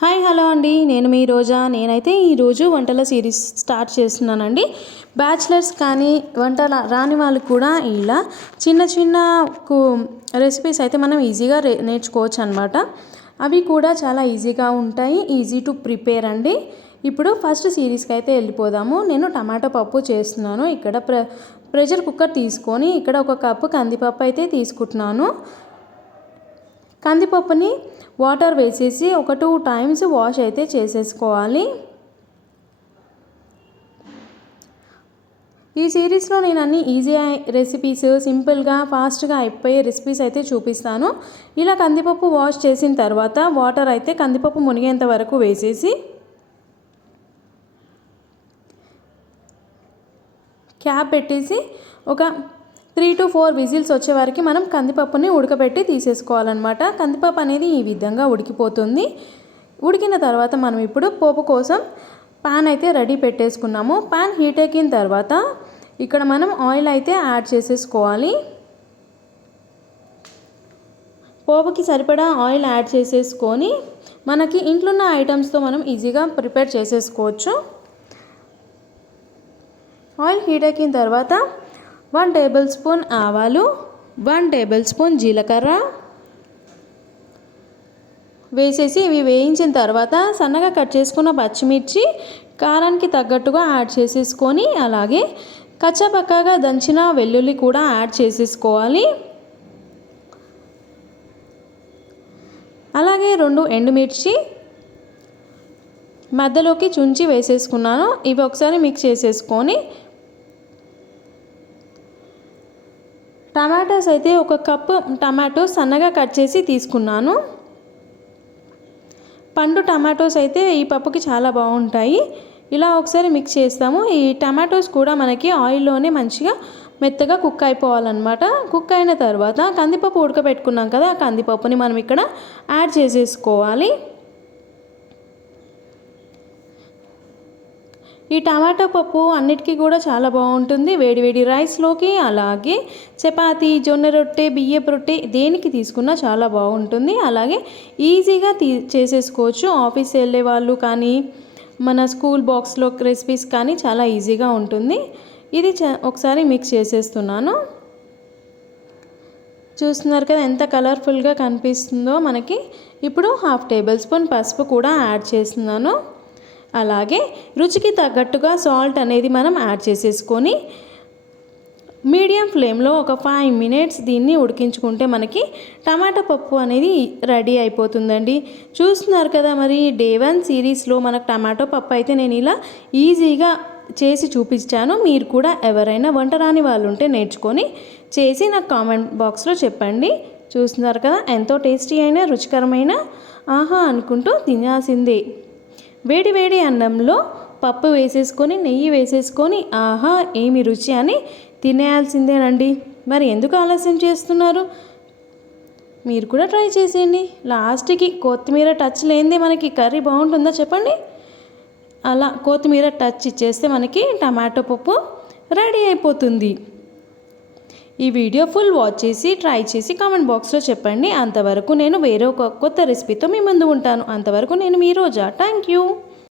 Hi hello అండి. నేను మీ రోజా. నేనైతే ఈరోజు వంటల సిరీస్ స్టార్ట్ చేస్తున్నానండి. బ్యాచిలర్స్ కానీ వంట రాని వాళ్ళు కూడా ఇలా చిన్న చిన్న రెసిపీస్ అయితే మనం ఈజీగా నేర్చుకోవచ్చు అనమాట అవి కూడా చాలా ఈజీగా ఉంటాయి. ఈజీ టు ప్రిపేర్ అండి. ఇప్పుడు ఫస్ట్ సిరీస్కి అయితే వెళ్ళిపోదాము. నేను టమాటో పప్పు చేస్తున్నాను. ఇక్కడ ప్ర ప్రెషర్ కుక్కర్ తీసుకొని ఇక్కడ ఒక కప్పు కందిపప్పు అయితే తీసుకుంటున్నాను. కందిపప్పుని వాటర్ వేసేసి ఒక టూ టైమ్స్ వాష్ అయితే చేసేసుకోవాలి. ఈ సిరీస్లో నేను అన్ని ఈజీ రెసిపీస్ సింపుల్గా ఫాస్ట్గా అయిపోయే రెసిపీస్ అయితే చూపిస్తాను. ఇలా కందిపప్పు వాష్ చేసిన తర్వాత వాటర్ అయితే కందిపప్పు మునిగేంత వరకు వేసేసి క్యాప్ పెట్టేసి ఒక త్రీ టు ఫోర్ విజిల్స్ వచ్చే వరకు మనం కందిపప్పుని ఉడకబెట్టి తీసేసుకోవాలన్నమాట. కందిపప్పు అనేది ఈ విధంగా ఉడికిపోతుంది. ఉడికిన తర్వాత మనం ఇప్పుడు పోపు కోసం పాన్ అయితే రెడీ పెట్టేసుకున్నాము. పాన్ హీట్ ఎక్కిన తర్వాత ఇక్కడ మనం ఆయిల్ అయితే యాడ్ చేసేసుకోవాలి. పోపుకి సరిపడా ఆయిల్ యాడ్ చేసేసుకొని మనకి ఇంట్లో ఉన్న ఐటమ్స్తో మనం ఈజీగా ప్రిపేర్ చేసేసుకోవచ్చు. ఆయిల్ హీట్ ఎక్కిన తర్వాత వన్ టేబుల్ స్పూన్ ఆవాలు వన్ టేబుల్ స్పూన్ జీలకర్ర. వేసేసి ఇవి వేయించిన తర్వాత సన్నగా కట్ చేసుకున్న పచ్చిమిర్చి కారానికి తగ్గట్టుగా యాడ్ చేసేసుకొని అలాగే కచ్చాపక్కాగా దంచిన వెల్లుల్లి కూడా యాడ్ చేసేసుకోవాలి. అలాగే రెండు ఎండుమిర్చి మధ్యలోకి చుంచి వేసేసుకున్నాను. ఇవి ఒకసారి మిక్స్ చేసేసుకొని టమాటోస్ అయితే ఒక కప్పు టమాటో సన్నగా కట్ చేసి తీసుకున్నాను. పండు టమాటోస్ అయితే ఈ పప్పుకి చాలా బాగుంటాయి. ఇలా ఒకసారి మిక్స్ చేస్తాము. ఈ టమాటోస్ కూడా మనకి ఆయిల్లోనే మంచిగా మెత్తగా కుక్ అయిపోవాలన్నమాట. కుక్ అయిన తర్వాత కందిపప్పు ఉడకబెట్టుకున్నాం కదా ఆ కందిపప్పుని మనం ఇక్కడ యాడ్ చేసేసుకోవాలి. ఈ టమాటా పప్పు అన్నిటికీ కూడా చాలా బాగుంటుంది. వేడివేడి రైస్లోకి అలాగే చపాతీ జొన్న రొట్టె బియ్యపు రొట్టె దేనికి తీసుకున్నా చాలా బాగుంటుంది. అలాగే ఈజీగా తీ చేసేసుకోవచ్చు. ఆఫీస్ వెళ్ళే వాళ్ళు కానీ మన స్కూల్ బాక్స్లో రెసిపీస్ కానీ చాలా ఈజీగా ఉంటుంది. ఇది చ ఒకసారి మిక్స్ చేసేస్తున్నాను. చూస్తున్నారు కదా ఎంత కలర్ఫుల్గా కనిపిస్తుందో మనకి. ఇప్పుడు హాఫ్ టేబుల్ స్పూన్ పసుపు కూడా యాడ్ చేస్తున్నాను. అలాగే రుచికి తగ్గట్టుగా సాల్ట్ అనేది మనం యాడ్ చేసేసుకొని మీడియం ఫ్లేమ్లో ఒక ఫైవ్ మినిట్స్ దీన్ని ఉడికించుకుంటే మనకి టమాటా పప్పు అనేది రెడీ అయిపోతుందండి. చూస్తున్నారు కదా మరి డే వన్ సిరీస్లో మనకు టమాటో పప్పు అయితే నేను ఇలా ఈజీగా చేసి చూపించాను. మీరు కూడా ఎవరైనా వంట రాని వాళ్ళు ఉంటే నేర్చుకొని చేసి నాకు కామెంట్ బాక్స్లో చెప్పండి. చూస్తున్నారు కదా ఎంతో టేస్టీ అయినా రుచికరమైన ఆహా అనుకుంటూ తినాల్సిందే. వేడి వేడి అన్నంలో పప్పు వేసేసుకొని నెయ్యి వేసేసుకొని ఆహా ఏమి రుచి అని తినేయాల్సిందేనండి. మరి ఎందుకు ఆలస్యం చేస్తున్నారు? మీరు కూడా ట్రై చేసేయండి. లాస్ట్కి కొత్తిమీర టచ్ లేనిదే మనకి కర్రీ బాగుంటుందా చెప్పండి? అలా కొత్తిమీర టచ్ ఇచ్చేస్తే మనకి టమాటో పప్పు రెడీ అయిపోతుంది. ఈ వీడియో ఫుల్ వాచ్ చేసి ట్రై చేసి కామెంట్ బాక్స్లో చెప్పండి. అంతవరకు నేను వేరే ఒక కొత్త రెసిపీతో మీ ముందు ఉంటాను. అంతవరకు నేను మీ రోజా. Thank you.